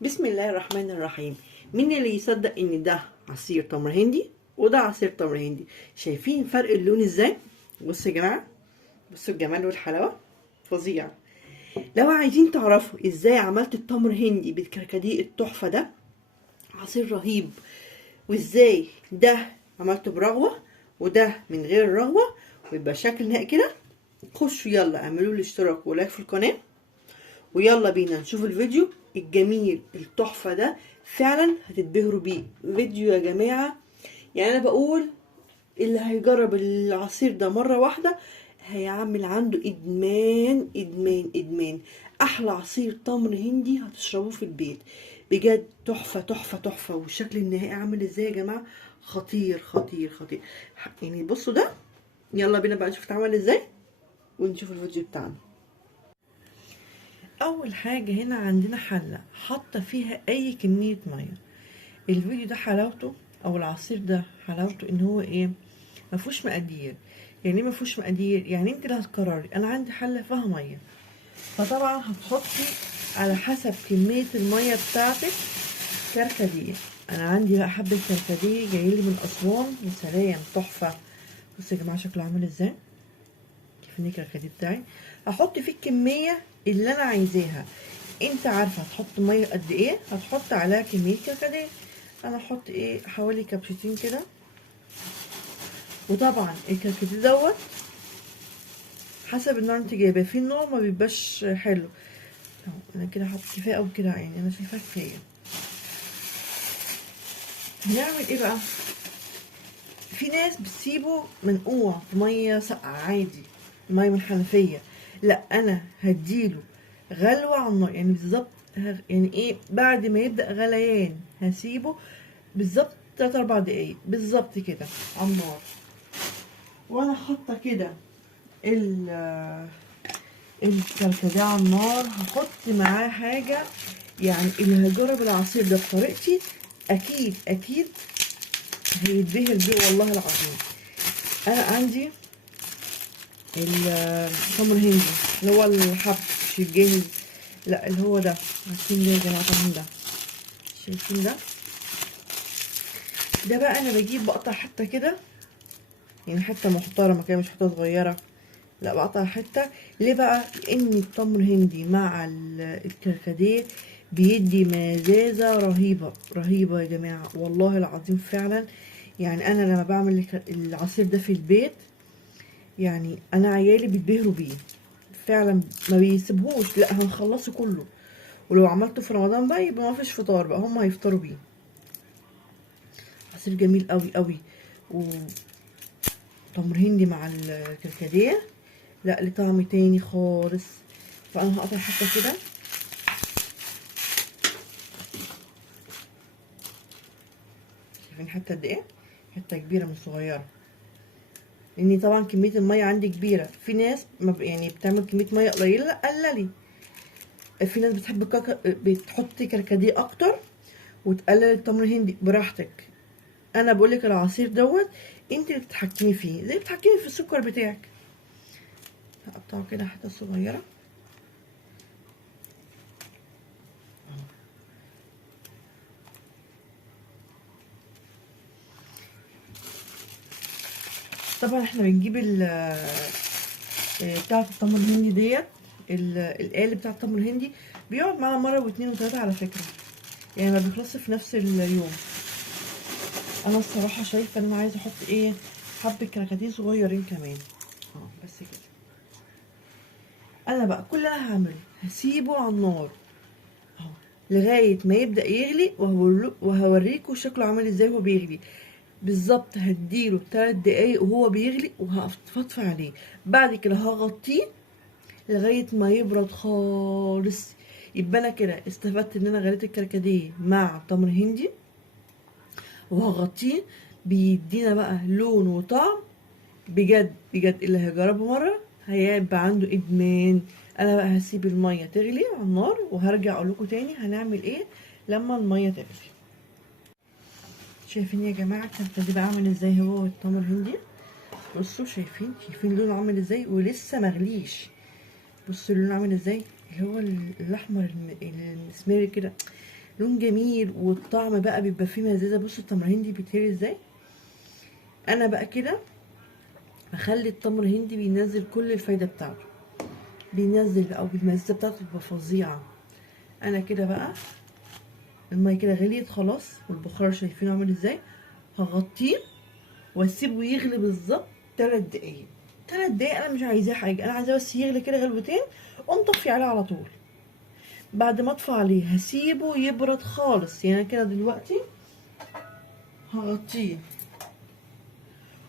بسم الله الرحمن الرحيم. مين اللي يصدق ان ده عصير تمر هندي وده عصير تمر هندي؟ شايفين فرق اللون ازاي؟ بصوا يا جماعه، بصوا الجمال والحلاوه، فظيع. لو عايزين تعرفوا ازاي عملت التمر هندي بالكركديه التحفه ده، عصير رهيب، وازاي ده عملته برغوه وده من غير رغوه ويبقى شكل نهائي كده، خشوا يلا اعملوا لي اشتراك ولايك في القناه، ويلا بينا نشوف الفيديو الجميل التحفة ده. فعلا هتتبهروا بيه فيديو يا جماعة. يعني انا بقول اللي هيجرب العصير ده مرة واحدة هيعمل عنده ادمان ادمان ادمان. احلى عصير تمر هندي هتشربوه في البيت، بجد تحفة تحفة تحفة. والشكل النهائي عامل ازاي يا جماعة؟ خطير خطير خطير. يعني بصوا ده، يلا بينا بقى نشوف اتعمل ازاي ونشوف الفيديو بتاعنا. اول حاجه هنا عندنا حله حاطه فيها اي كميه ميه. الفيديو ده حلاوته او العصير ده حلاوته ان هو ايه، مفهوش مقادير. يعني ايه مفهوش مقادير؟ يعني انت اللي هتقرري. انا عندي حله فيها ميه، فطبعا هتحطي على حسب كميه الميه بتاعتك كركديه. انا عندي بقى حبه كركديه جايلي من اسوان، يا سلام تحفه. بصوا يا جماعه شكله عامل ازاي، شايفين الكركديه بتاعي. هحط فيه الكميه اللي انا عايزاها. انت عارفه هتحط ميه قد ايه، هتحط عليها كميه كركديه. انا هحط ايه، حوالي كبشتين كده. وطبعا الكركديه دوت حسب النوع انت جايباه، في نوع ما بيبقاش حلو. اهو انا كده هحط كفايه قوي كده، يعني انا شايفاه كفايه. هنعمل ايه بقى؟ في ناس بتسيبه منقوع في ميه ساقعه عادي، ميه من الحنفيه. لا انا هديله غلوه على النار، يعني بالظبط يعني ايه، بعد ما يبدا غليان هسيبه بالظبط 3 4 دقايق بالظبط كده على النار. وانا حاطه كده الكركديه على النار، هحط معاه حاجه. يعني اللي هيجرب العصير ده بطريقتي اكيد اكيد هيتبهر بيه والله العظيم. انا عندي التمر هندي اللي هو الحب، مش الجاهز، لا اللي هو ده. عارفين ده يا جماعه؟ طبعا ده، شايفين ده بقى انا بجيب بقطع حته كده، يعني حته محترمه كده مش حته صغيره، لا بقطع حته. ليه بقى؟ لان التمر هندي مع الكركديه بيدي مزازه رهيبه رهيبه يا جماعه والله العظيم فعلا. يعني انا لما بعمل العصير ده في البيت، يعني انا عيالي بيتبهروا بيه فعلا، ما بيسيبهوش، لا هنخلصه كله. ولو عملته في رمضان بقى يبقى ما فيش فطار بقى، هم هيفطروا بيه. عصير جميل قوي قوي، وتمر هندي مع الكركديه لا ليه طعم تاني خالص. فانا هقطع حته كده، شايفين حته قد ايه؟ حته كبيره مش صغيره، لان طبعا كميه الميه عندي كبيره. في ناس ما يعني بتعمل كميه ميه قليله، لا قللي. في ناس بتحب بتحط كركديه اكتر وتقلل التمر الهندي، براحتك. انا بقولك العصير دوت انت اللي بتتحكمي فيه، زي بتتحكمي في السكر بتاعك. هقطعه كده حتت صغيره. طبعا احنا بنجيب بتاعه التمر الهندي ديت، القالب بتاع التمر الهندي بيقعد معانا مره واتنين وتلاته على فكره، يعني ما بيخلصش في نفس اليوم. انا الصراحه شايفه ان انا عايزه احط ايه، حبه كركديه صغيرين كمان. بس كده. انا بقى كل اللي انا هعمله هسيبه على النار اهو لغايه ما يبدا يغلي، وهوريكم شكله عامل ازاي وهو بيغلي. بالظبط هديله 3 دقايق وهو بيغلي وهفطفي عليه. بعد كده هغطيه لغايه ما يبرد خالص. يبقى انا كده استفدت ان انا غليت الكركديه مع تمر هندي، وهغطيه. بيدينا بقى لون وطعم بجد بجد. اللي هيجربه مره هيبقى عنده ادمان. انا بقى هسيب الميه تغلي على النار وهرجع اقول لكم تاني هنعمل ايه لما الميه تغلي. شايفين يا جماعه الكركديه بقى عامل ازاي هو والتمر الهندي؟ بصوا شايفين لونه عامل ازاي ولسه مغليش. بصوا لونه عامل ازاي، اللي هو الاحمر المسماري كده، لون جميل، والطعم بقى بيبقى فيه مزازه. بصوا التمر الهندي بيتهري ازاي. انا بقى كده بخلي التمر الهندي بينزل كل الفايده بتاعته، بينزل بقى والمزازه بتاعته بتبقى فظيعه. انا كده بقى الميه كده غليت خلاص، والبخار شايفينه عامل ازاي. هغطيه واسيبه يغلي بالظبط 3 دقايق. 3 دقايق انا مش عايزاه حاجه، انا عايزاه بس يغلي كده غلوتين، اقوم طفي عليه على طول. بعد ما اطفي عليه هسيبه يبرد خالص. يعني كده دلوقتي هغطيه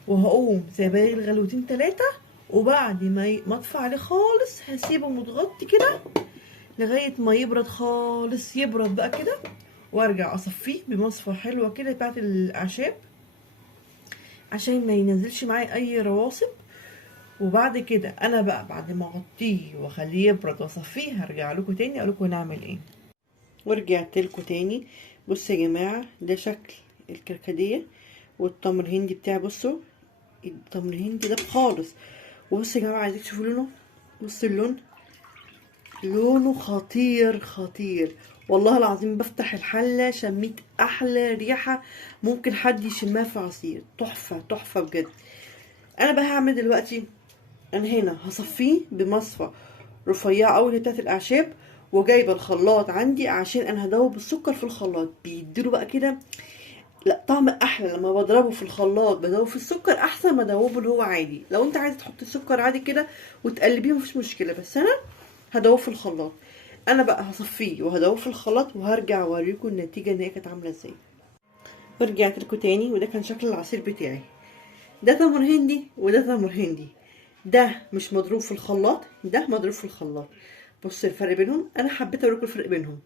وهقوم سايباه يغلي غلوتين 3، وبعد ما اطفي عليه خالص هسيبه متغطي كده لغايه ما يبرد خالص. يبرد بقى كده وارجع اصفيه بمصفى حلوه كده بتاعت الاعشاب عشان ما ينزلش معايا اي رواسب. وبعد كده انا بقى بعد ما اغطيه واخليه يبرد واصفيه هرجع لكم تاني اقول لكم نعمل ايه. ورجعت لكم تاني. بصوا يا جماعه ده شكل الكركديه والتمر الهندي بتاعي. بصوا التمر الهندي ده خالص. وبصوا يا جماعه عايزك تشوفوا لونه. بصوا اللون، لونه خطير خطير والله العظيم. بفتح الحله شميت احلى ريحه ممكن حد يشمها في عصير. تحفه تحفه بجد. انا بقى هعمل دلوقتي، انا هنا هصفيه بمصفى رفيعه قوي بتاعت الاعشاب، وجايبه الخلاط عندي عشان انا هدوب السكر في الخلاط. بيديله بقى كده لا طعم احلى لما بضربه في الخلاط. بدوب في السكر احسن ما ادوبه اللي هو عادي. لو انت عايزه تحطي السكر عادي كده وتقلبيه مفيش مشكله، بس انا هدوب في الخلاط. انا بقى هصفيه وهدوب في الخلاط وهرجع اوريكم النتيجه ان هي كانت عامله ازاي. ورجعت لكم تاني، وده كان شكل العصير بتاعي. ده تمر هندي وده تمر هندي. ده مش مضروب في الخلاط، ده مضروب في الخلاط. بص الفرق بينهم، انا حبيت اوريكم الفرق بينهم.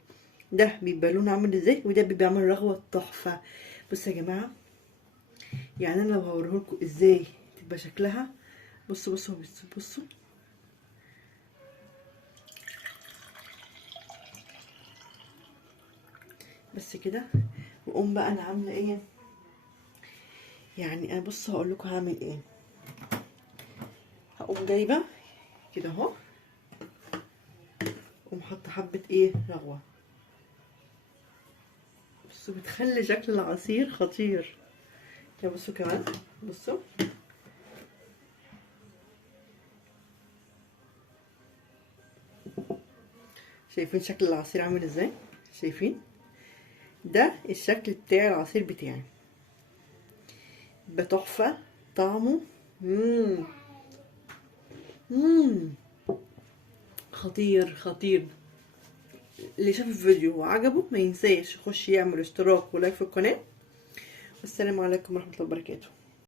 ده بيبقى لونه عامل ازاي وده بيبقى عامل رغوه تحفه. بصوا يا جماعه، يعني انا لو هوريهولكم ازاي تبقى شكلها. بصوا بصوا بصوا بصوا. بس كده. واقوم بقى انا عامله ايه، يعني انا بصوا هقول لكم هعمل ايه. هقوم جايبه كده اهو، اقوم حاطه حبه ايه رغوه. بصوا بتخلي شكل العصير خطير. يا بصوا كمان، بصوا شايفين شكل العصير عامل ازاي. شايفين ده الشكل بتاع العصير بتاعي بتحفه. طعمه خطير خطير. اللي شاف الفيديو وعجبه ما ينساش يخش يعمل اشتراك ولايك في القناه. والسلام عليكم ورحمه الله وبركاته.